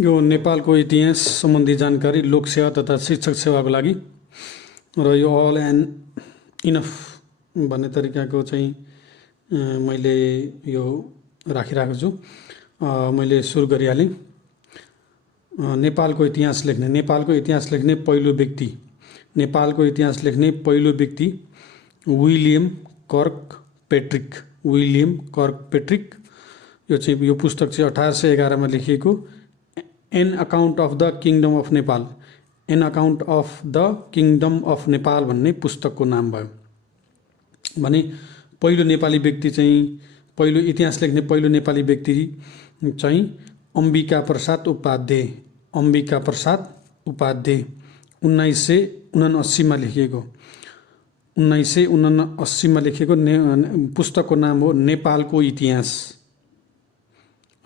यो नेपालको इतिहास सम्बन्धी जानकारी लोकसेवा तथा शिक्षक सेवाको लागि र यो अल एन्ड इनफ भन्ने तरिकाको चाहिँ मैले यो राखिरहेको छु। मैले सुरु गरिहालेँ। नेपालको इतिहास लेख्ने पहिलो व्यक्ति, नेपालको इतिहास लेख्ने पहिलो व्यक्ति विलियम कर्कपेट्रिक। यो पुस्तक चाहिँ 1811 मा लेखिएको an account of the kingdom of Nepal भन्ने पुस्तकको नाम भयो। भने पहिलो नेपाली व्यक्ति चाहिँ पहिलो इतिहास लेख्ने पहिलो नेपाली व्यक्ति चाहिँ अम्बिका प्रसाद उपाध्याय 1979 मा लेखिएको 1979 मा लेखिएको पुस्तकको नाम हो नेपालको इतिहास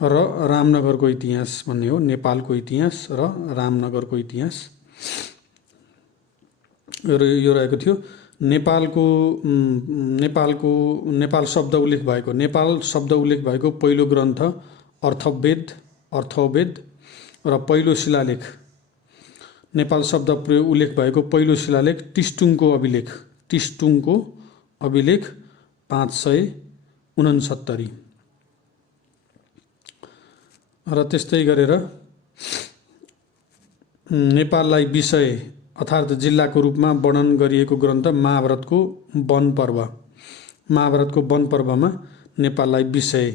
र रामनगरको इतिहास भन्ने हो। नेपालको इतिहास र रामनगरको इतिहास यो रहेको थियो। नेपाल शब्द उल्लेख भएको पहिलो ग्रन्थ अर्थवेद र पहिलो शिलालेख, नेपाल शब्द उल्लेख भएको पहिलो शिलालेख टिस्टुङको अभिलेख 569 र त्यस्तै गरेर नेपाललाई विषय अर्थात् जिल्लाको रूपमा वर्णन गरिएको ग्रन्थ महाभारतको वन पर्वमा नेपाललाई विषय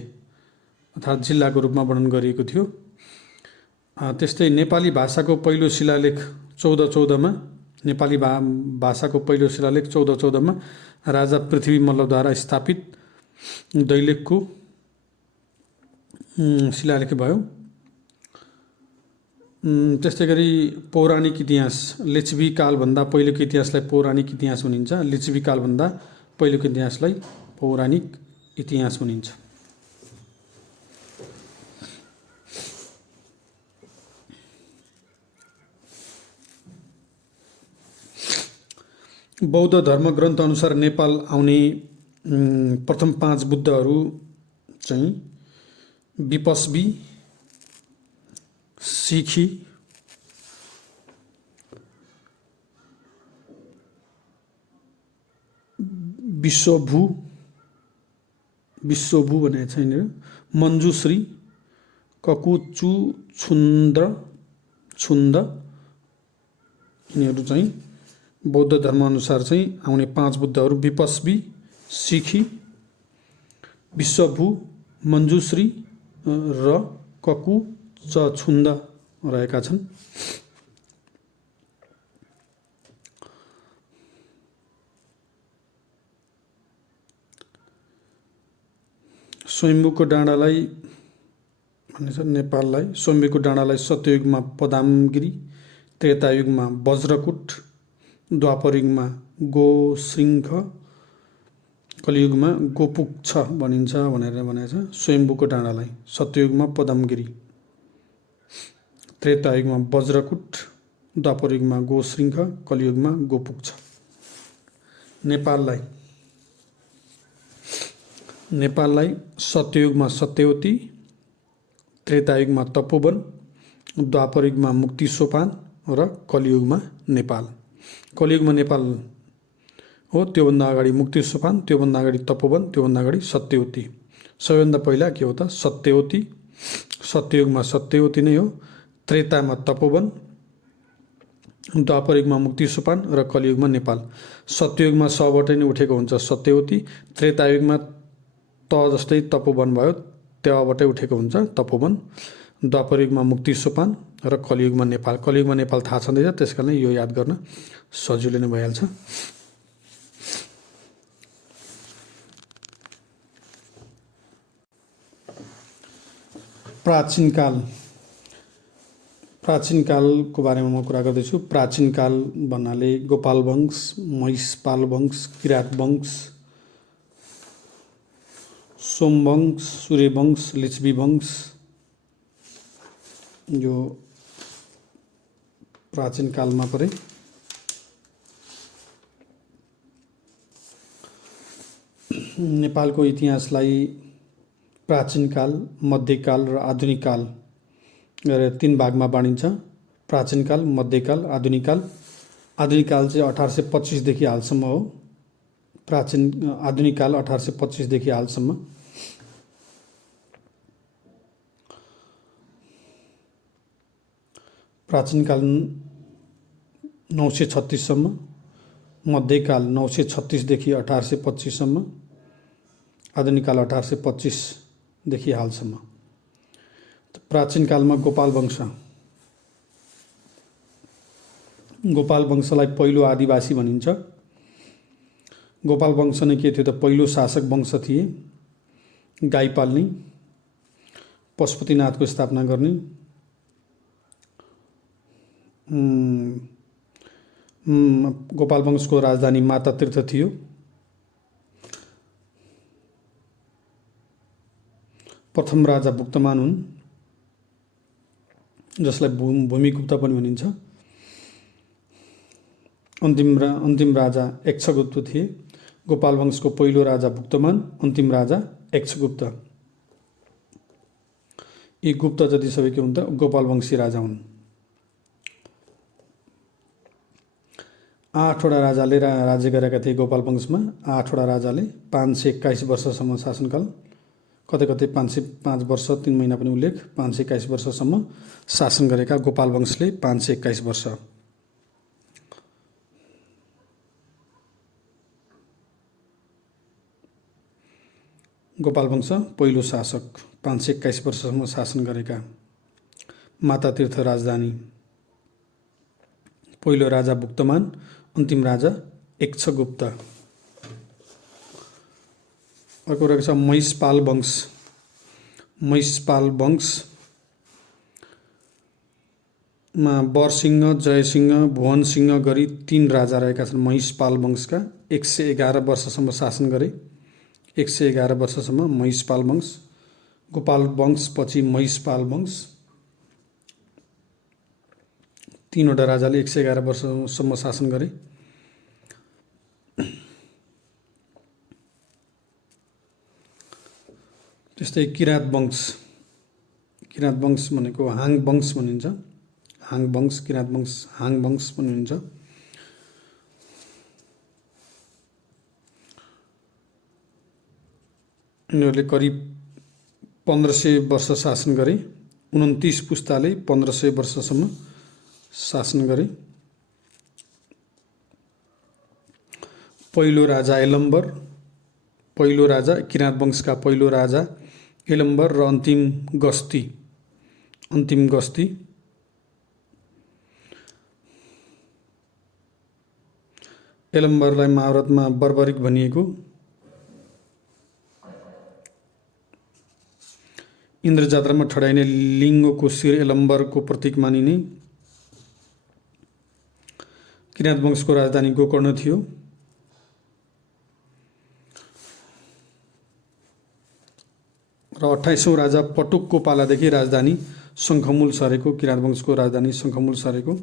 अर्थात् जिल्लाको रूपमा वर्णन गरिएको थियो। त्यस्तै नेपाली भाषाको पहिलो शिलालेख 1414 मा भाषाको पहिलो शिलालेख 1414 मा राजा पृथ्वी मल्लद्वारा स्थापित दैलेखको शिलालेख भयो। त्यस्तै गरी पौराणिक इतिहास लिच्छवी कालभन्दा पहिलेको इतिहासलाई पौराणिक इतिहास भनिन्छ। लिच्छवी कालभन्दा पहिलेको इतिहासलाई पौराणिक इतिहास भनिन्छ। बौद्ध धर्म ग्रन्थ अनुसार नेपाल आउने प्रथम 5 बुद्धहरू चाहिँ विपस्वी, सिखी, विश्वभू भनेको छैन, मञ्जुश्री, ककुचुछुन्द यिनीहरू चाहिँ बौद्ध धर्म अनुसार चाहिँ आउने 5 बुद्धहरू विपस्वी, सिखी, विश्वभू, मञ्जुश्री र ककुचछुन्द रहेका छन्। स्वयम्भूको डाँडालाई नेपाललाई स्वयम्भूको डाँडालाई सत्ययुगमा पदामगिरी, त्रेतायुगमा वज्रकुट, द्वापरयुगमा गोश्रृङ्ख, कलियुगमा गोपुच्छ भनिन्छ भनेर भनेको छ। स्वयम्भूको डाँडालाई सत्ययुगमा पदमगिरी, त्रेतायुगमा वज्रकुट, द्वापरयुगमा गोश्रृङ्ख, कलियुगमा गोपुच्छ। नेपाललाई सत्ययुगमा सत्यवती, त्रेतायुगमा तपोवन, द्वापरयुगमा मुक्ति सोपान र कलियुगमा नेपाल हो। त्योभन्दा अगाडि मुक्ति सोपान, त्योभन्दा अगाडि तपोवन, त्योभन्दा अगाडि सत्यवती। सबैभन्दा पहिला के हो त सत्यवती। सत्ययुगमा सत्यवती नै हो। त्रेतामा तपोवन, द्वापरयुगमा मुक्ति सोपान र कलियुगमा नेपाल। सत्ययुगमा सबाट नै उठेको हुन्छ सत्यवती। त्रेतायुगमा त जस्तै तपोवन भयो, त्यहाँबाटै उठेको हुन्छ तपोवन। द्वापरयुगमा मुक्ति सोपान र कलियुगमा नेपाल। कलियुगमा नेपाल थाहा छँदैछ, त्यसकारण यो याद गर्न सजिलो नै भइहाल्छ। प्राचीन कालको बारेमा म कुरा गर्दैछु। प्राचीन काल भन्नाले गोपाल वंश, महिषपाल वंश, किरात वंश, सोमवंश, सूर्यवंश, लिच्छवी वंश, यो प्राचीन कालमा परे। नेपालको इतिहासलाई प्राचीन काल, मध्यकाल र आधुनिक काल गरेर 3 भागमा बाँडिन्छ। प्राचीन काल, मध्यकाल, आधुनिक काल। आधुनिक काल चाहिँ 1825 देखि हालसम्म हो। आधुनिक काल 1825 देखि हालसम्म। प्राचीन काल 936 सम्म, मध्यकाल 936 देखि 1825 सम्म, आधुनिक काल 1825 देखि हालसम्म। प्राचीन कालमा गोपाल वंशलाई पहिलो आदिवासी भनिन्छ। गोपाल वंश नै के थियो त पहिलो शासक वंश थिए। गाई पाल्ने, पशुपतिनाथको स्थापना गर्ने, गोपाल वंशको राजधानी माता तीर्थ थियो। प्रथम राजा भुक्तमान हुन्, जसलाई भूमिगुप्त पनि भनिन्छ। अन्तिम राजा एक्सगुप्त थिए। गोपाल वंशको पहिलो राजा भुक्तमान, अन्तिम राजा एक्सगुप्त। यी गुप्त जति सबै के हुन् त गोपाल वंशी राजा हुन्। 8वटा राजाले राज्य गरेका थिए गोपाल वंशमा। 8वटा राजाले 521 वर्षसम्म शासनकाल, कतै कतै 505 वर्ष 3 महिना पनि उल्लेख, 521 वर्षसम्म शासन गरेका गोपाल वंशले 521 वर्ष। गोपाल वंश पहिलो शासक, 521 वर्षसम्म शासन गरेका। माता तीर्थ राजधानी, पहिलो राजा भुक्तमान, अन्तिम राजा एक्सगुप्त। अर्को रहेको छ महिषपाल वंश। महिषपाल वंशमा बरसिंह, जयसिंह, भुवनसिंह गरी 3 राजा रहेका छन्। महिषपाल वंशका 111 वर्षसम्म शासन गरे। 111 वर्षसम्म महिषपाल वंश। गोपाल वंश पछि महिषपाल वंश। 3वटा राजाले 111 वर्षसम्म शासन गरे। त्यस्तै किराँत वंश भनेको हाङ वंश भनिन्छ। हाङ वंश, किराँत वंश, हाङ वंश पनि भनिन्छ। यिनीहरूले करिब 1500 वर्ष शासन गरे। 29 पुस्ताले 1500 वर्षसम्म शासन गरे। पहिलो राजा एलम्बर, पहिलो राजा किराँत वंशका पहिलो राजा एलम्बर र अन्तिम गस्ती। एलम्बरलाई महाभारतमा बर्बरिक भनिएको। इन्द्रजात्रामा ठडाइने लिङ्गको शिर एलम्बरको प्रतीक मानिने। किराँत वंशको राजधानी गोकर्ण थियो। र 28औं राजा पटुकको पालादेखि राजधानी शङ्खमूल सरेको। किराँत वंशको राजधानी शङ्खमूल सरेको।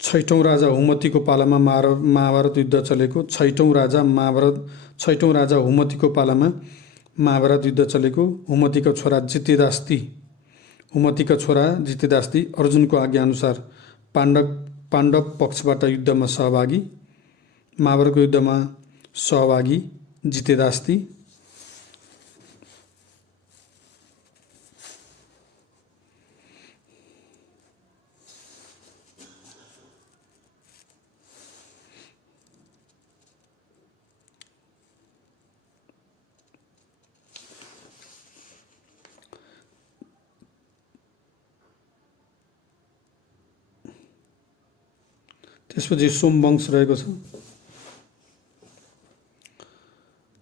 छैठौं राजा हुमतीको पालामा महाभारत युद्ध चलेको। छैठौं राजा हुमतीको पालामा महाभारत युद्ध चलेको। हुमतीका छोरा जितेदास्ती अर्जुनको आज्ञाअनुसार पाण्डव पक्षबाट युद्धमा सहभागी। महाभारतको युद्धमा सहभागी जितेदास्ती। त्यसपछि सोमवंश रहेको छ।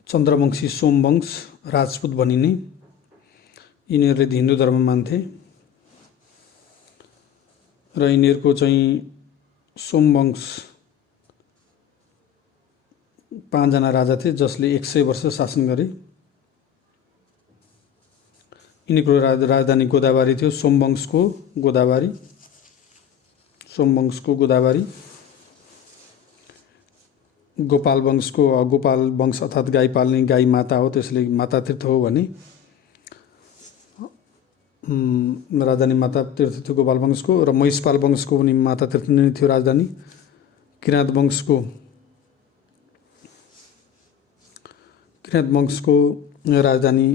चन्द्रवंशी सोमवंश, राजपूत भनिने। यिनीहरूले हिन्दू धर्म मान्थे र यिनीहरूको चाहिँ सोमवंश 5 जना राजा थिए, जसले 100 वर्ष शासन गरे। यिनीको राजधानी गोदावरी थियो। सोमवंशको गोदावरी। गोपाल वंशको गोपाल वंश अर्थात् गाई पाल्ने गाई माता हो, त्यसले माता तीर्थ हो भने राजधानी माता तीर्थ थियो गोपाल वंशको। र महिषपाल वंशको पनि माता तीर्थ नै थियो राजधानी। किराँत वंशको राजधानी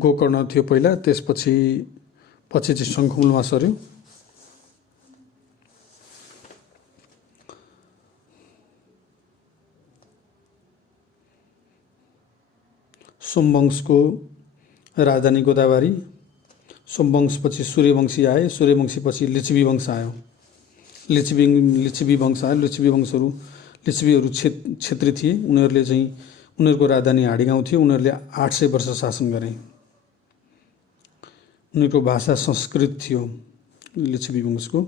गोकर्ण थियो पहिला, त्यसपछि चाहिँ शङ्खुमुलमा सर्यो। सोमवंशको राजधानी गोदावरी। सोमवंशपछि सूर्यवंशी आए, सूर्यवंशीपछि लिच्छवी वंश आयो। लिच्छवी वंशहरू क्षेत्री थिए। उनीहरूको राजधानी हाँडीगाउँ थियो। उनीहरूले 800 वर्ष शासन गरे। उनीहरूको भाषा संस्कृत थियो लिच्छवी वंशको।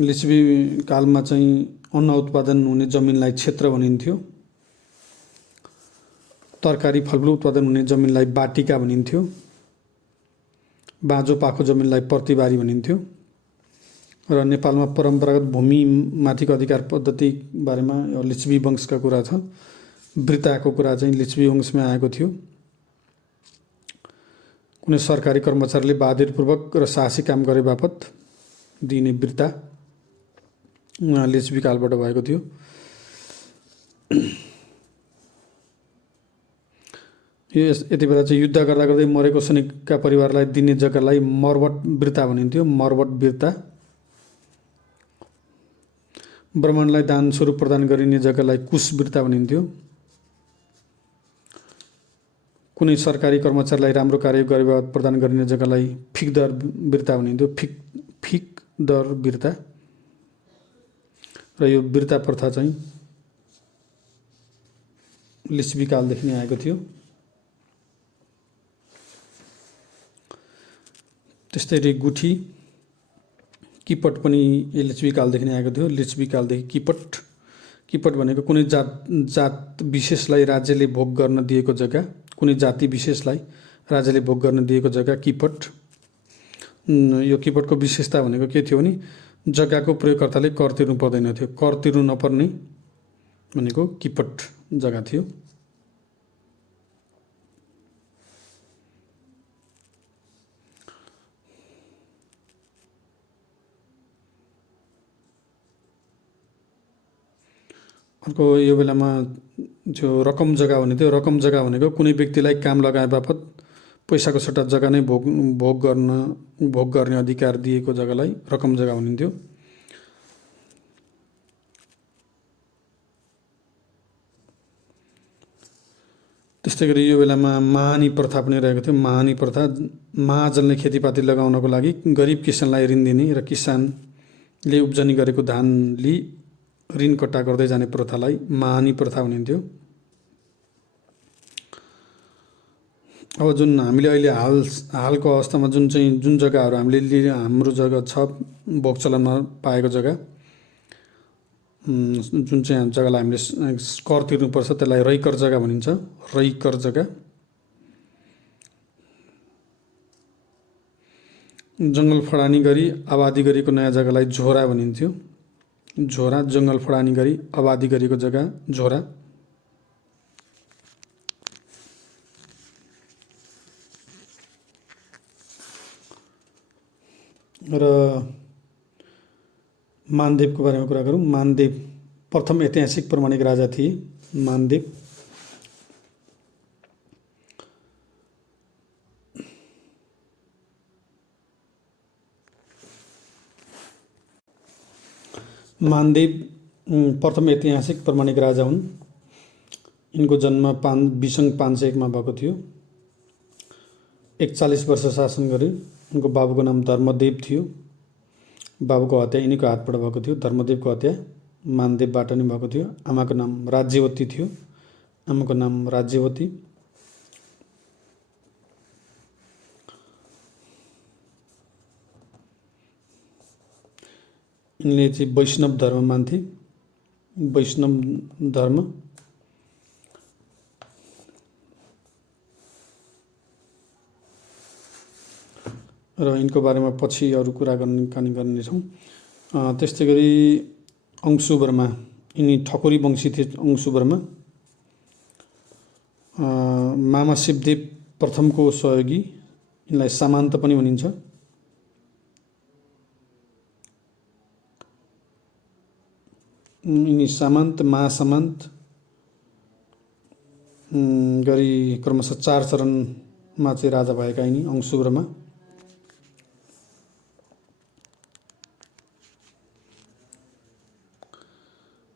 लिच्छवी कालमा चाहिँ अन्न उत्पादन हुने जमिनलाई क्षेत्र भनिन्थ्यो। तरकारी फलफुल उत्पादन हुने जमिनलाई बाटिका भनिन्थ्यो। बाँझो पाखो जमिनलाई प्रतिबारी भनिन्थ्यो। र नेपालमा परम्परागत भूमिमाथिको अधिकार पद्धति बारेमा लिच्छवी वंशका कुरा छ। वृत्ताको कुरा चाहिँ लिच्छवी वंशमा आएको थियो। कुनै सरकारी कर्मचारीले बहादुरीपूर्वक र साहसी काम गरे बापत दिइने वृत्ता लिच्छवी कालबाट भएको थियो। यति बेला चाहिँ युद्ध गर्दा गर्दै मरेको सैनिकका परिवारलाई दिने जग्गालाई मर्वट वृत्ता भनिन्थ्यो। मर्वट वृत्ता। ब्राह्मणलाई दान स्वरूप प्रदान गरिने जग्गालाई कुश वृत्ता भनिन्थ्यो। कुनै सरकारी कर्मचारीलाई राम्रो कार्य गरे बापत प्रदान गरिने जग्गालाई फिकदर वृत्ता भनिन्थ्यो। फिकदर वृत्ता। र यो वृत्ता प्रथा चाहिँ लिच्छवी कालदेखि नै आएको थियो। त्यस्तै गुठी किपट पनि लिच्छवी कालदेखि नै आएको थियो। लिच्छवी कालदेखि किपट भनेको कुनै जात विशेषलाई राज्यले भोग गर्न दिएको जग्गा। कुनै जाति विशेषलाई राज्यले भोग गर्न दिएको जग्गा किपट। यो किपटको विशेषता भनेको के थियो भने जग्गाको प्रयोगकर्ताले कर तिर्नु पर्दैन थियो। कर तिर्नु नपर्ने भनेको किपट जग्गा थियो। अर्को यो बेलामा जो रकम जग्गा भन्ने थियो। रकम जग्गा भनेको कुनै व्यक्तिलाई काम लगाए बापत पैसाको सट्टा जग्गा नै भोग गर्ने अधिकार दिएको जग्गालाई रकम जग्गा भनिन्थ्यो। त्यस्तै गरी यो बेलामा महानी प्रथा पनि रहेको थियो। महानी प्रथा महाजनले खेतीपाती लगाउनको लागि गरिब किसानलाई ऋण दिने र किसानले उब्जनी गरेको धान लिई ऋण कट्टा गर्दै जाने प्रथालाई महानी प्रथा भनिन्थ्यो। अब जुन हामीले अहिले हालको अवस्थामा जुन जग्गाहरू हामीले हाम्रो जग्गा छ भोग चलनमा पाएको जग्गा, जुन चाहिँ जग्गालाई हामीले कर तिर्नुपर्छ त्यसलाई रैकर जग्गा भनिन्छ। रैकर जग्गा। जङ्गल फडानी गरी आबादी गरेको नयाँ जग्गालाई झोरा भनिन्थ्यो। झोरा। जङ्गल फडानी गरी आबादी गरेको जग्गा झोरा। र मानदेवको बारेमा कुरा गरौँ। मानदेव प्रथम ऐतिहासिक प्रमाणिक राजा थिए। मानदेव प्रथम ऐतिहासिक प्रमाणिक राजा हुन्। यिनको जन्म बिसङ 501 भएको थियो। 41 वर्ष शासन गरे। उनको बाबुको नाम धर्मदेव थियो। बाबुको हत्या यिनीको हातबाट भएको थियो। धर्मदेवको हत्या मानदेवबाट नै भएको थियो। आमाको नाम राज्यवती थियो। आमाको नाम राज्यवती। यिनले चाहिँ वैष्णव धर्म मान्थे। वैष्णव धर्म। र यिनको बारेमा पछि अरू कुरा गर्नेछौँ। त्यस्तै गरी अंशुवर्मा, यिनी ठकुरी वंशी थिए। अंशुवर्मा मामा शिवदेव प्रथमको सहयोगी, यिनलाई सामन्त पनि भनिन्छ। यिनी सामन्त, महासामन्त गरी क्रमशः 4 चरणमा चाहिँ राजा भएका यिनी अंशुवर्मा।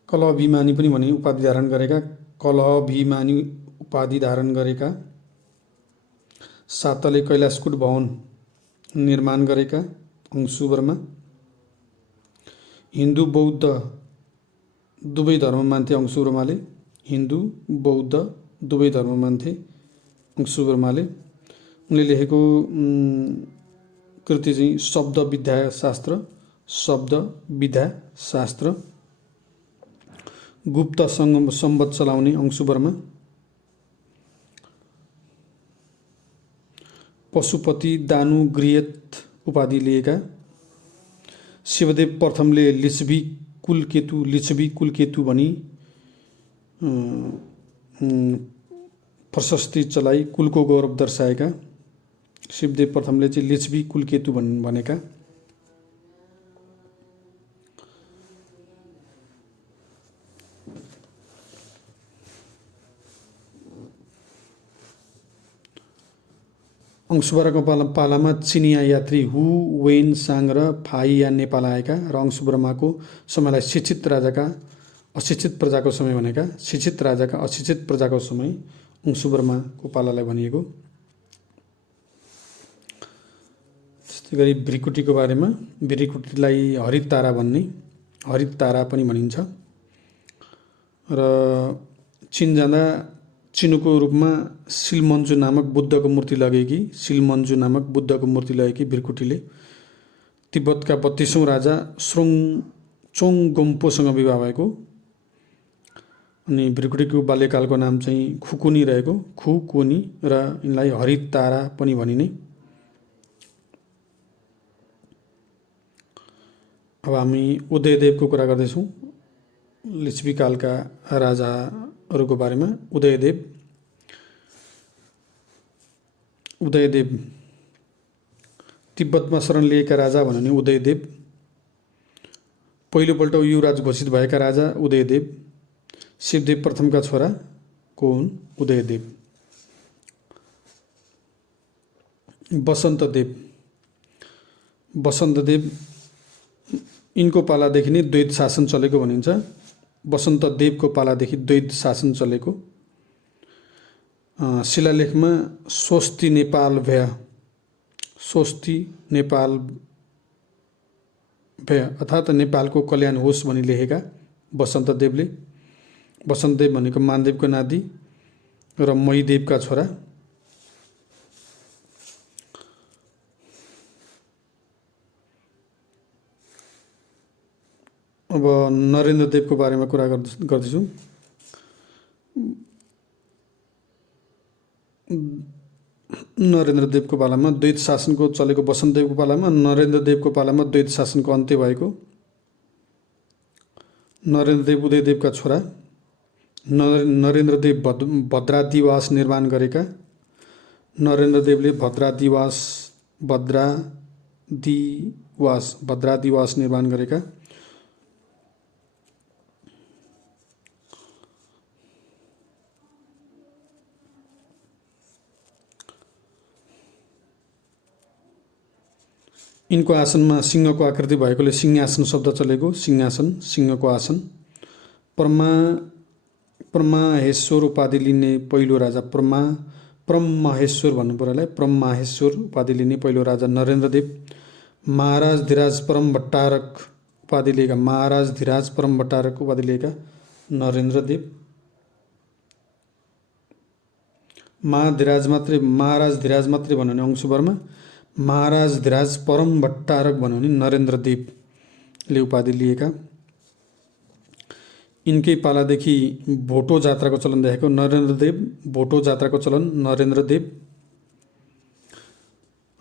कलहभिमानी पनि भनी उपाधि धारण गरेका, कलहभिमानी उपाधि धारण गरेका, सातले कैलाशकूट भवन निर्माण गरेका अंशुवर्मा। हिन्दू बौद्ध दुवै धर्म मान्थे अंशुवर्माले, हिन्दू बौद्ध दुवै धर्म मान्थे अंशुवर्माले। उनले लेखेको कृति चाहिँ शब्द विद्याशास्त्र, शब्द विद्याशास्त्र। गुप्त सम्वत चलाउने अंशुवर्मा। पशुपति दानु गृहत उपाधि लिएका। शिवदेव प्रथमले लिच्छवी कुलकेतु भनी प्रशस्ति चलाई कुलको गौरव दर्शाएका। शिवदेव प्रथमले चाहिँ लिच्छवी कुलकेतु भनेका। अंशुवर्माको पालामा चिनिया यात्री हु वेन साङ र फाइयान नेपाल आएका र अंशुवर्माको समयलाई शिक्षित राजाका अशिक्षित प्रजाको समय भनेका। शिक्षित राजाका अशिक्षित प्रजाको समय अंशुवर्माको पालालाई भनिएको। त्यस्तै गरी भृकुटीको बारेमा, भृकुटीलाई हरित तारा भन्ने, हरित तारा पनि भनिन्छ। र चीन जाँदा चिनुको रूपमा सिलमन्जु नामक बुद्धको मूर्ति लगेकी, सिलमन्जु नामक बुद्धको मूर्ति लगेकी भृकुटीले। तिब्बतका 32औं राजा चोङगोम्पोसँग विवाह भएको। अनि भृकुटीको बाल्यकालको नाम चाहिँ खुकुनी रहेको, खुकुनी, र यिनलाई हरित तारा पनि भनिने। अब हामी उदयदेवको कुरा गर्दैछौँ, लिच्छवी कालका राजाहरूको बारेमा। उदयदेव तिब्बतमा शरण लिएका राजा भन्यो भने उदयदेव। पहिलोपल्ट युवराज घोषित भएका राजा उदयदेव। शिवदेव प्रथमका छोरा को हुन् उदयदेव। वसन्तदेव यिनको पालादेखि नै द्वैत शासन चलेको भनिन्छ। वसन्तदेवको पालादेखि द्वैत शासन चलेको। शिलालेखमा स्वस्ति नेपाल भय अर्थात् नेपालको कल्याण होस् भनी लेखेका वसन्तदेवले। वसन्तदेव भनेको मानदेवको नाति र महीदेवका छोरा। अब नरेन्द्रदेवको बारेमा कुरा गर्दैछु। नरेन्द्रदेवको पालामा द्वैत शासनको चलेको। वसन्तदेवको पालामा, नरेन्द्रदेवको पालामा द्वैत शासनको अन्त्य भएको। नरेन्द्रदेव उदयदेवका छोरा। नरेन्द्रदेव भद्रादिवास निर्माण गरेका। नरेन्द्रदेवले भद्रादिवास निर्माण गरेका। यिनको आसनमा सिंहको आकृति भएकोले सिंहासन शब्द चलेको। सिंहासन, सिंहको आसन। परमाहेश्वर उपाधि लिने पहिलो राजा परममाहेश्वर भन्नु पर्यो। परममाहेश्वर उपाधि लिने पहिलो राजा नरेन्द्रदेव। महाराज धीराज परम भट्टारक उपाधि लिएका, महाराज धीराज परम भट्टारक उपाधि लिएका नरेन्द्रदेव। महाराज धीराज मात्रै भन्यो भने अंशुवर्मा। महाराज धीराज परम भट्टारक भन्यो भने नरेन्द्रदेवले उपाधि लिएका। यिनकै पालादेखि भोटो जात्राको चलन देखेको नरेन्द्रदेव। भोटो जात्राको चलन नरेन्द्रदेव।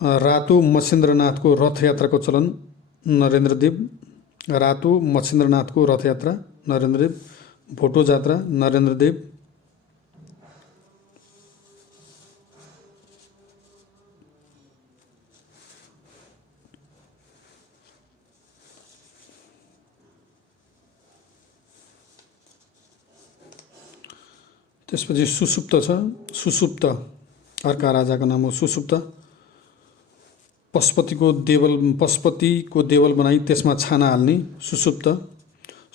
रातो मच्छिन्द्रनाथको रथयात्राको चलन नरेन्द्रदेव। रातो मच्छिन्द्रनाथको रथयात्रा नरेन्द्रदेव। भोटो जात्रा नरेन्द्रदेव। त्यसपछि सुसुप्त छ। सुसुप्त अर्का राजाको नाम हो सुसुप्त। पशुपतिको देवल बनाई त्यसमा छाना हाल्ने सुसुप्त।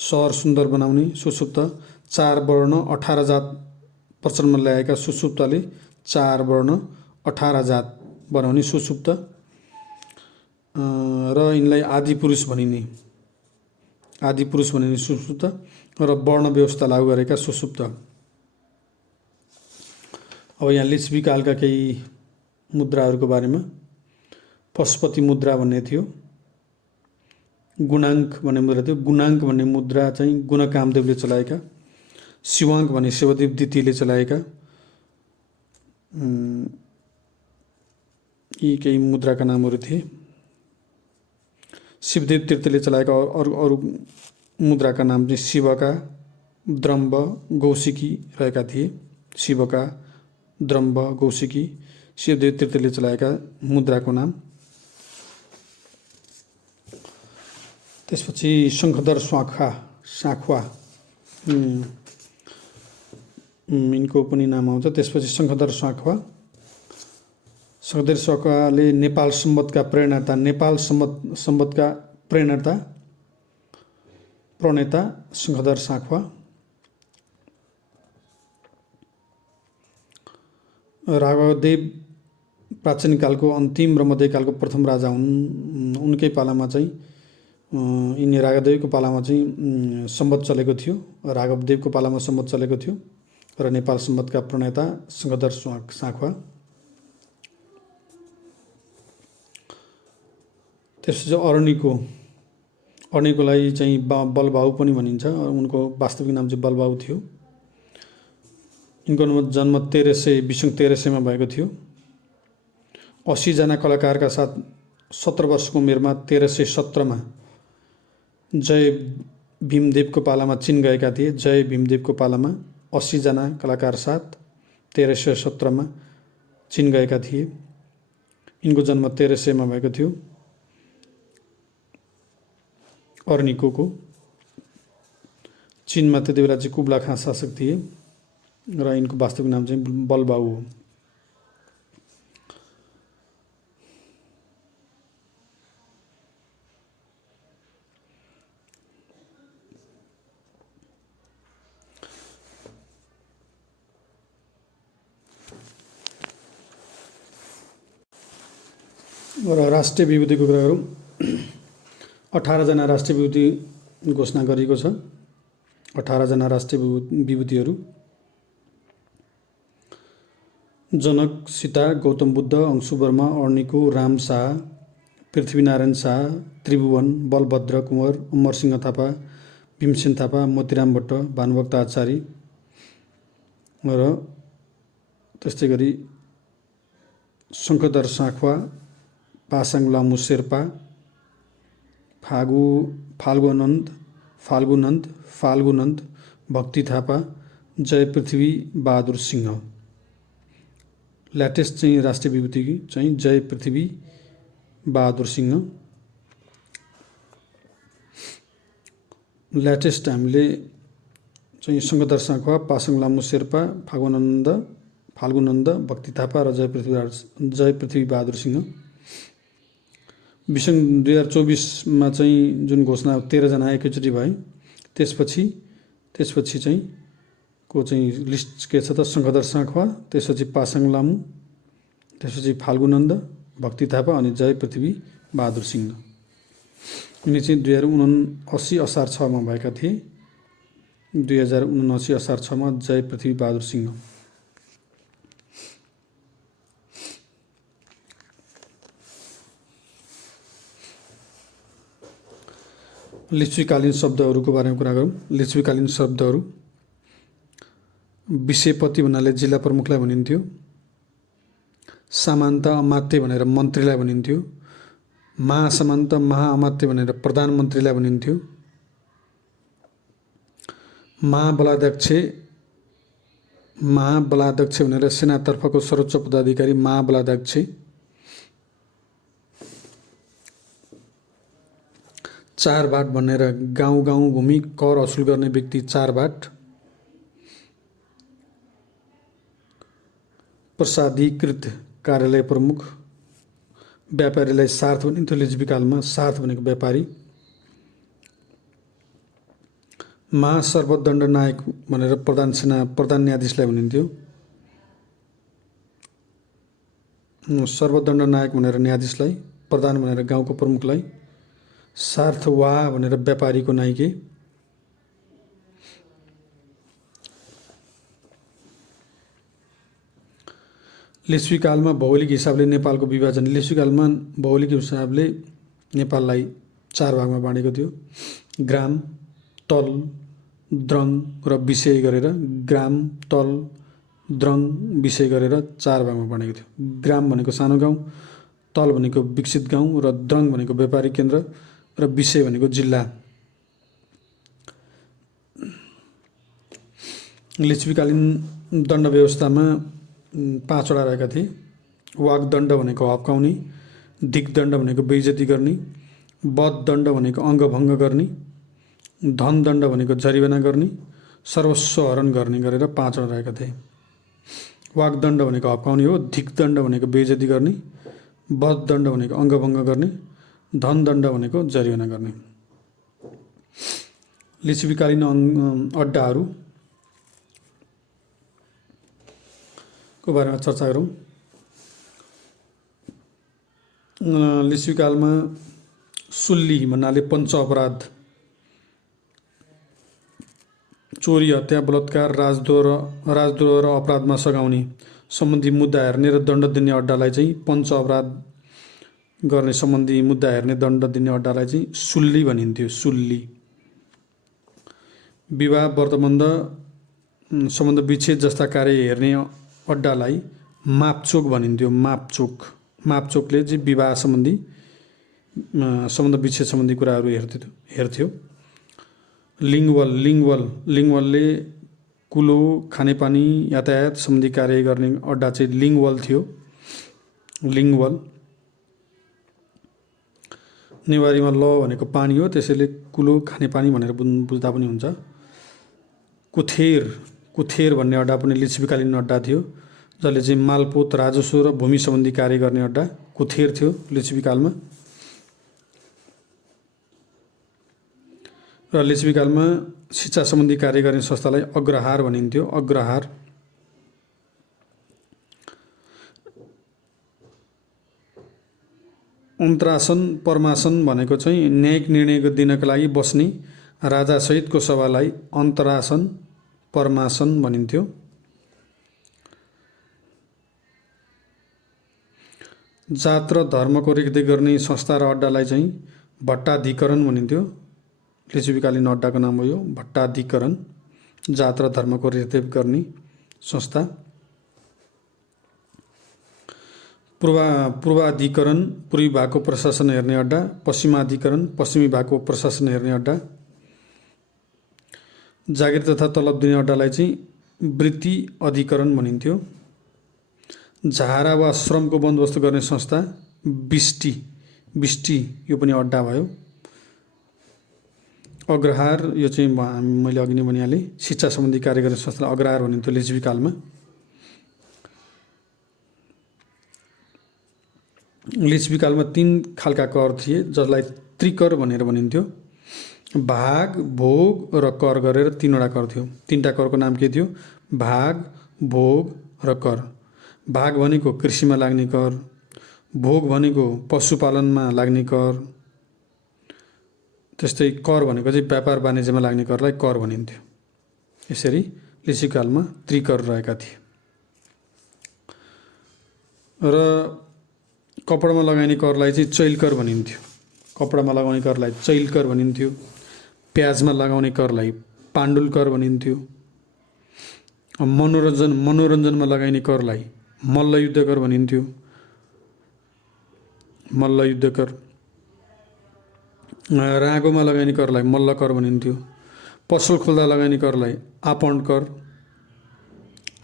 सहर सुन्दर बनाउने सुसुप्त। 4 वर्ण 18 जात प्रचलनमा ल्याएका सुसुप्तले 4 वर्ण 18 जात बनाउने सुसुप्त र यिनलाई आदिपुरुष भनिने सुसुप्त र वर्ण व्यवस्था लागू गरेका सुसुप्त। अब यहाँ लिच्छवी कालका केही मुद्राहरूको बारेमा पशुपति मुद्रा भन्ने थियो। गुणाङ्क भन्ने मुद्रा थियो। गुणाङ्क भन्ने मुद्रा चाहिँ गुण कामदेवले चलाएका। शिवाङ्क भन्ने शिवदेव द्वितीयले चलाएका यी केही मुद्राका नामहरू थिए। शिवदेव तृतीयले चलाएका अरू मुद्राका नाम चाहिँ शिवका, द्रम्ब, गौशिकी रहेका थिए। शिवका, द्रम्ब, गौशिकी शिवदेव तृतीयले चलाएका मुद्राको नाम। त्यसपछि शङ्खधर साँखवा यिनको पनि नाम आउँछ। त्यसपछि शङ्खधर साँखवाले नेपाल सम्बन्धका प्रणेता शङ्खधर साँखवा। राघवदेव प्राचीन कालको अन्तिम र मध्यकालको प्रथम राजा हुन्। उनकै पालामा चाहिँ यिनी राघवदेवको पालामा चाहिँ सम्वत चलेको थियो। राघवदेवको पालामा सम्वत चलेको थियो र नेपाल सम्वतका प्रणेता शङ्खधर साँखवा। त्यसपछि अरनिकोलाई चाहिँ बलबाहु पनि भनिन्छ। उनको वास्तविक नाम चाहिँ बलबाहु थियो। यिनको जन्म 1300 मा भएको थियो। 80 जना कलाकारका साथ 17 वर्षको उमेरमा 1317 मा जय भीमदेवको पालामा चीन गएका थिए। जय भीमदेवको पालामा 80 जना कलाकार साथ 1317 मा चीन गएका थिए। यिनको जन्म 1300 मा भएको थियो। अरनिकोको चीनमा त्यति बेला चाहिँ कुब्ला खाँ शासक थिए र यिनको वास्तविक नाम चाहिँ बलबाहु हो। र राष्ट्रिय विभूतिको कुरा गरौँ। 18 जना राष्ट्रिय विभूति घोषणा गरिएको छ। 18 जना राष्ट्रिय विभूतिहरू जनक, सीता, गौतम बुद्ध, अंशुवर्मा, अरनिको, राम शाह, पृथ्वीनारायण शाह, त्रिभुवन, बलभद्र कुँवर, अमरसिंह थापा, भीमसेन थापा, मोतीराम भट्ट, भानुभक्त आचार्य र त्यस्तै गरी शङ्खधर साँखवा, पासाङ लामु शेर्पा, फाल्गुनन्द, भक्ति थापा, जय पृथ्वी बहादुर सिंह। ल्याटेस्ट चाहिँ राष्ट्रिय विभूति चाहिँ जय पृथ्वी बहादुर सिंह। ल्याटेस्ट हामीले चाहिँ शङ्खधर साँखवा, पासाङ लामु शेर्पा, फाल्गुनन्द, भक्ति थापा र जय पृथ्वी बहादुर सिंह। विसङ 2024 मा चाहिँ जुन घोषणा 13 जना एकैचोटि भए त्यसपछि चाहिँ को चाहिँ लिस्ट के छ त शङ्खधर साँखवा, त्यसपछि पासाङ लामु, त्यसपछि फाल्गुनन्द, भक्ति थापा अनि जय पृथ्वी बहादुर सिंह। यिनी चाहिँ 2079 असार 6 मा भएका थिए। 2079 असार 6 मा जय पृथ्वी बहादुर सिंह। लिच्छवीकालीन शब्दहरूको बारेमा कुरा गरौँ। लिच्छवीकालीन शब्दहरू विषयपति भन्नाले जिल्ला प्रमुखलाई भनिन्थ्यो। सामन्त अमात्य भनेर मन्त्रीलाई भनिन्थ्यो। महासामन्त महाअमात्य भनेर प्रधानमन्त्रीलाई भनिन्थ्यो। महाबलाध्यक्ष भनेर सेनातर्फको सर्वोच्च पदाधिकारी महाबलाध्यक्ष। चारबाट भनेर गाउँ गाउँ घुमी कर असुल गर्ने व्यक्ति चारबाट। प्रसादीकृत कार्यालय प्रमुख। व्यापारीलाई सार्थ भनिन्थ्यो लिच्छवीकालमा, सार्थ भनेको व्यापारी। महासर्वदण्ड नायक भनेर प्रधान न्यायाधीशलाई भनिन्थ्यो। सर्वदण्ड नायक भनेर न्यायाधीशलाई, प्रधान भनेर गाउँको प्रमुखलाई, सार्थ वा भनेर व्यापारीको नाइके। लिच्छवीकालमा भौगोलिक हिसाबले नेपालको विभाजन। लिच्छवीकालमा भौगोलिक हिसाबले नेपाललाई 4 भागमा बाँडेको थियो। ग्राम, तल, द्रङ र विषय गरेर, ग्राम, तल, द्रङ, विषय गरेर 4 भागमा बाँडेको थियो। ग्राम भनेको सानो गाउँ, तल भनेको विकसित गाउँ र द्रङ भनेको व्यापारिक केन्द्र र विषय भनेको जिल्ला। लिच्छवीकालीन दण्ड व्यवस्थामा 5 वटा रहेका थिए। वाग्दण्ड भनेको हप्काउने, दिग्दण्ड भनेको बेइज्जती गर्ने, वधदण्ड भनेको अङ्गभङ्ग गर्ने, धनदण्ड भनेको जरिवाना गर्ने, सर्वस्व हरण गर्ने गरेर 5 वटा रहेका थिए। वाग्दण्ड भनेको हप्काउने हो, दिग्दण्ड भनेको बेइज्जती गर्ने, वधदण्ड भनेको अङ्गभङ्ग गर्ने, धनदण्ड भनेको जरिवाना गर्ने। लिच्छवीकालीन अड्डाहरू को बारेमा चर्चा गरौँ। लिच्छवीकालमा सुल्ली भन्नाले पञ्च अपराध, चोरी, हत्या, बलात्कार, राजद्रोह र अपराधमा सघाउने सम्बन्धी मुद्दा हेर्ने र दण्ड दिने अड्डालाई चाहिँ पञ्च अपराध गर्ने सम्बन्धी मुद्दा हेर्ने दण्ड दिने अड्डालाई चाहिँ सुल्ली भनिन्थ्यो। सुल्ली। विवाह, व्रतबन्ध, सम्बन्ध विच्छेद जस्ता कार्य हेर्ने अड्डालाई मापचोक भनिन्थ्यो। मापचोकले चाहिँ विवाह सम्बन्धी, सम्बन्ध विच्छेद सम्बन्धी कुराहरू हेर्थ्यो। लिङ्गवलले कुलो, खानेपानी, यातायात सम्बन्धी कार्य गर्ने अड्डा चाहिँ लिङ्गवल थियो। लिङ्गवल। नेवारीमा ल भनेको पानी हो, त्यसैले कुलो, खानेपानी भनेर बुझ्दा पनि हुन्छ। कुथेर भन्ने अड्डा पनि लिच्छवीकालीन अड्डा थियो, जसले चाहिँ मालपोत, राजस्व र भूमि सम्बन्धी कार्य गर्ने अड्डा कुथेर थियो लिच्छवीकालमा। र लिच्छवीकालमा शिक्षा सम्बन्धी कार्य गर्ने संस्थालाई अग्रहार भनिन्थ्यो। अग्रहार। अन्तरासन, परमासन भनेको चाहिँ न्यायिक निर्णय दिनका लागि बस्ने राजासहितको सभालाई अन्तरासन, परमासन भनिन्थ्यो। जात र धर्मको रेखदेख गर्ने संस्था र अड्डालाई चाहिँ भट्टाधिकरण भनिन्थ्यो। लिच्छवीकालीन अड्डाको नाम हो यो भट्टाधिकरण। जात र धर्मको रेखदेख गर्ने संस्था। पूर्वाधिकरण, पूर्वी भागको प्रशासन हेर्ने अड्डा। पश्चिमाधिकरण, पश्चिमी भागको प्रशासन हेर्ने अड्डा। जागिर तथा तलब दिने अड्डालाई चाहिँ वृत्ति अधिकरण भनिन्थ्यो। झारा वा श्रमको बन्दोबस्त गर्ने संस्था बिष्टी यो पनि अड्डा भयो। अग्रहार यो चाहिँ मैले अघि नै भनिहालेँ, शिक्षा सम्बन्धी कार्य गर्ने संस्थालाई अग्रहार भनिन्थ्यो लिच्छवीकालमा। लिच्छवीकालमा 3 खालका कर थिए, जसलाई त्रिकर भनेर भनिन्थ्यो। भाग, भोग र कर गरेर 3 वटा कर थियो। 3टा करको नाम के थियो? भाग, भोग र कर। भाग भनेको कृषिमा लाग्ने कर, भोग भनेको पशुपालनमा लाग्ने कर, त्यस्तै कर भनेको चाहिँ व्यापार वाणिज्यमा लाग्ने करलाई कर भनिन्थ्यो। यसरी लिच्छवीकालमा त्रिकर रहेका थिए। र कपडामा लगाइने करलाई चाहिँ चैलकर भनिन्थ्यो। कपडामा लगाउने करलाई चैलकर भनिन्थ्यो। प्याजमा लगाउने करलाई पाण्डुलकर भनिन्थ्यो। मनोरञ्जनमा लगाइने करलाई मल्लयुद्ध कर भनिन्थ्यो। मल्ल युद्ध कर। राँगोमा लगाइने करलाई मल्ल कर भनिन्थ्यो। पसल खोल्दा लगाइने करलाई आपण कर,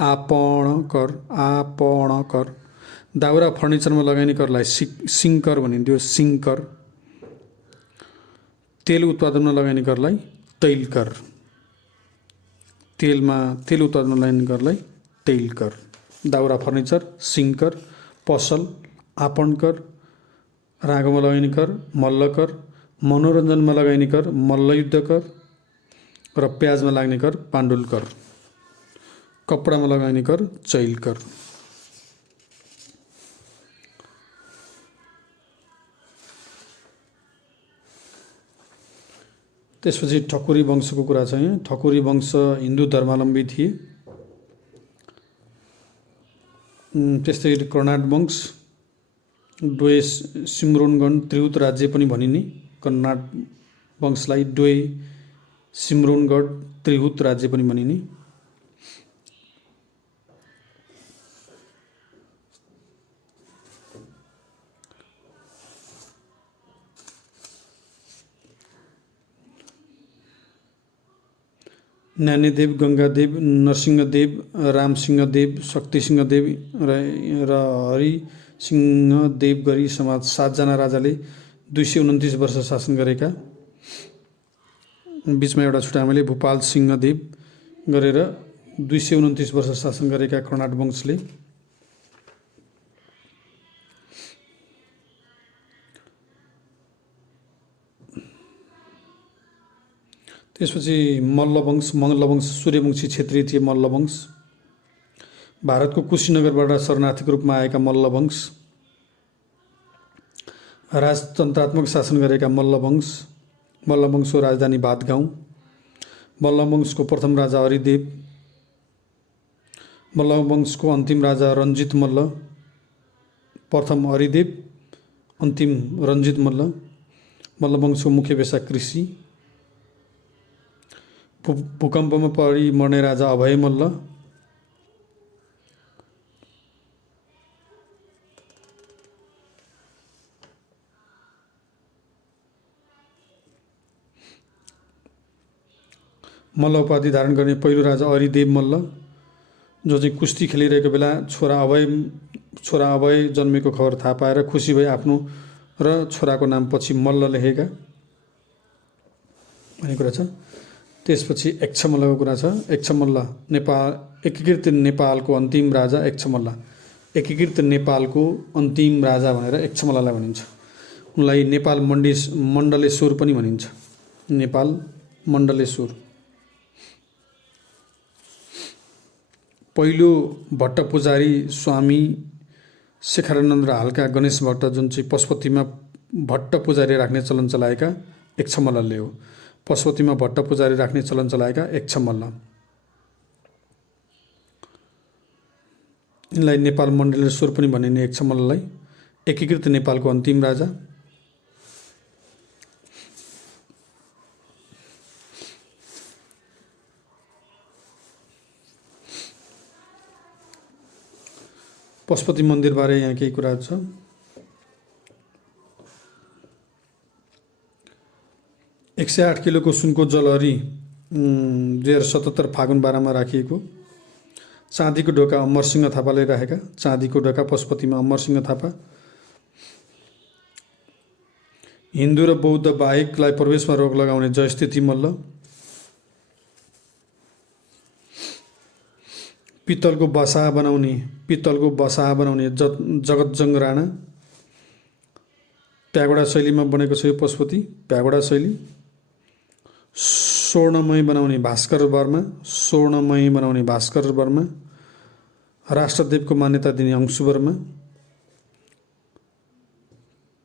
आपण कर, आपण कर। दाउरा फर्निचरमा लगाइने करलाई सिङ्कर भनिन्थ्यो, सिङ्कर। तेल उत्पादनमा लगाइने करलाई तैल कर। तेल उत्पादनमा लगाइने करलाई तैल कर। दाउरा फर्निचर सिङ्कर, पसल आपण कर, राँगोमा लगाइने कर मल्ल कर, मनोरञ्जनमा लगाइने कर मल्लयुद्ध कर र प्याजमा लाग्ने कर पाण्डुल कर। कपडामा लगाइने कर चैल कर। त्यसपछि ठकुरी वंशको कुरा छ यहाँ। ठकुरी वंश हिन्दू धर्मावलम्बी थिए। त्यस्तै कर्नाट वंश, डोय सिम्रोनगढ त्रिहुत राज्य पनि भनिने। कर्नाट वंशलाई डोय सिम्रोनगढ त्रिहुत राज्य पनि भनिने। ज्ञानेदेव, गङ्गादेव, नरसिंहदेव, रामसिंहदेव, शक्तिसिंहदेव र हरिसिंहदेव गरी समाज 7 जना राजाले 229 वर्ष शासन गरेका। बीचमा एउटा छुटामैले भूपाल सिंहदेव गरेर 229 वर्ष शासन गरेका कर्नाट वंशले। त्यसपछि मल्लवंश सूर्यवंशी क्षेत्रीय थिए। मल्लवंश भारतको कुशीनगरबाट शरणार्थीको रूपमा आएका मल्लवंश। राजतन्त्रात्मक शासन गरेका मल्लवंश। मल्लवंशको राजधानी बादगाउँ। मल्लवंशको प्रथम राजा हरिदेव। मल्लवंशको अन्तिम राजा रञ्जित मल्ल। प्रथम हरिदेव, अन्तिम रञ्जित मल्ल। मल्लवंशको मुख्य पेशा कृषि। भूकम्पमा परि मर्ने राजा अभय मल्ल। मल्ल उपाधि धारण गर्ने पहिलो राजा हरिदेव मल्ल, जो चाहिँ कुस्ती खेलिरहेको बेला छोरा अभय जन्मेको खबर थाहा पाएर खुसी भई आफ्नो र छोराको नाम पछि मल्ल लेखेका भन्ने कुरा छ। त्यसपछि यक्षमल्लको कुरा छ। यक्षमल्ल एकीकृत नेपालको अन्तिम राजा यक्षमल्ल। एकीकृत नेपालको अन्तिम राजा भनेर यक्षमल्ललाई भनिन्छ। उनलाई नेपाल मण्डलेश्वर पनि भनिन्छ। नेपाल मण्डलेश्वर। पहिलो भट्ट पुजारी स्वामी शेखरानन्द र हालका गणेश भट्ट, जुन चाहिँ पशुपतिमा भट्ट पुजारी राख्ने चलन चलाएका यक्षमल्लले हो। पशुपतिमा भट्ट पुजारी राख्ने चलन चलाएका यक्षमल्ल। यिनलाई नेपाल मण्डलेश्वर पनि भनिने यक्षमल्ललाई। एकीकृत नेपालको अन्तिम राजा। पशुपति मन्दिरबारे यहाँ केही कुरा छ। एक 108 किलोको सुनको जलहरी 2077 फागुन 12 राखिएको। चाँदीको ढोका अमरसिंह थापाले राखेका। चाँदीको ढोका पशुपतिमा अमरसिंह थापा। हिन्दू र बौद्ध बाहेकलाई प्रवेशमा रोक लगाउने जयस्थिति मल्ल। पित्तलको बसाहा बनाउने जगतजङ राणा। प्यागोडा शैलीमा बनेको छ यो पशुपति। प्यागोडा शैली। स्वर्णमय बनाउने भास्कर वर्मा। राष्ट्रदेवको मान्यता दिने अंशु वर्मा।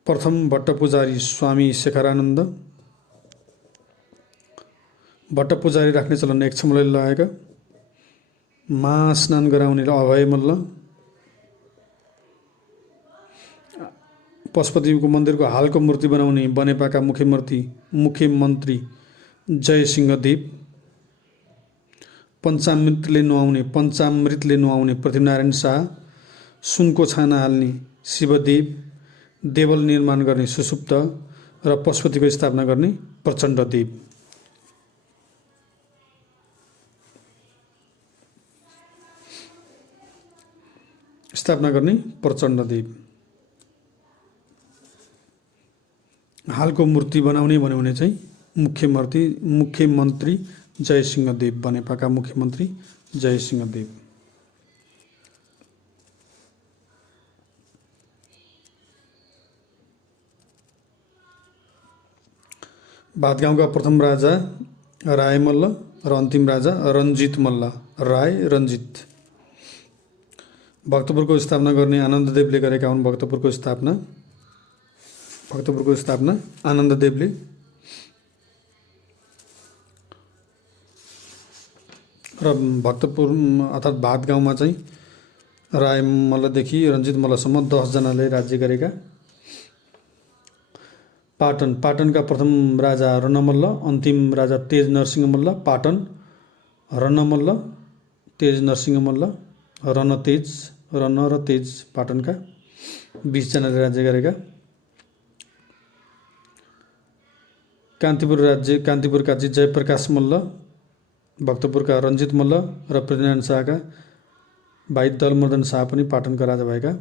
प्रथम भट्ट पुजारी स्वामी शेखरानन्द। भट्ट पुजारी राख्ने चलन यक्षमल्लले लगाएका। महास्नान गराउने अभय मल्ल। पशुपतिको मन्दिरको हालको मूर्ति बनाउने बनेपाका मुख्यमन्त्री जयसिंहदेव। पञ्चामृतले नुहाउने पृथ्वीनारायण शाह। सुनको छाना हाल्ने शिवदेव। देवल निर्माण गर्ने सुसुप्त र पशुपतिको स्थापना गर्ने प्रचण्ड देव। स्थापना गर्ने प्रचण्ड देव। हालको मूर्ति बनाउने भन्यो भने चाहिँ मुख्यमन्त्री जयसिंह देव, बनेपाका मुख्यमन्त्री जयसिंह देव। भातगाउँका प्रथम राजा राय मल्ल र अन्तिम राजा रञ्जित मल्ल, राय रञ्जित। भक्तपुरको स्थापना गर्ने आनन्ददेवले गरेका हुन्। भक्तपुरको स्थापना आनन्ददेवले। र भक्तपुर अर्थात् भातगाउँमा चाहिँ राय मल्लदेखि रञ्जित मल्लसम्म 10 जनाले राज्य गरेका। पाटनका प्रथम राजा रन्नमल्ल, अन्तिम राजा तेज नरसिंह मल्ल। पाटन रन्नमल्ल, तेज नरसिंह मल्ल, रन र तेज पाटनका 20 जनाले राज्य गरेका। कान्तिपुरका चाहिँ जयप्रकाश मल्ल, भक्तपुरका रञ्जित मल्ल र पृथ्वीनारायण शाहका भाइ दलमर्दन शाह पनि पाटनका राजा भएका।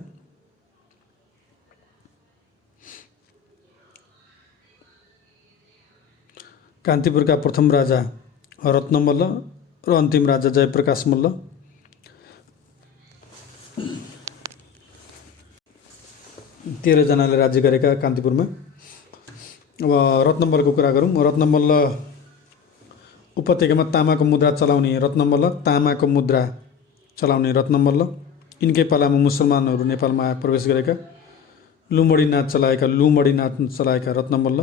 कान्तिपुरका प्रथम राजा रत्नमल्ल र अन्तिम राजा जयप्रकाश मल्ल। तेह्र जनाले राज्य गरेका कान्तिपुरमा। अब रत्नमल्लको कुरा गरौँ। रत्नमल्ल उपत्यकामा तामाको मुद्रा चलाउने रत्नमल्ल। यिनकै पालामा मुसलमानहरू नेपालमा प्रवेश गरेका, लुमडी नाच चलाएका रत्नमल्ल।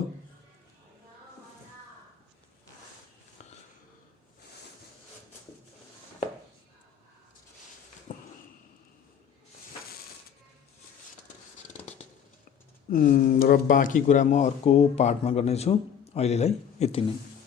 र बाँकी कुरा म अर्को पार्टमा गर्नेछु। अहिलेलाई यति नै।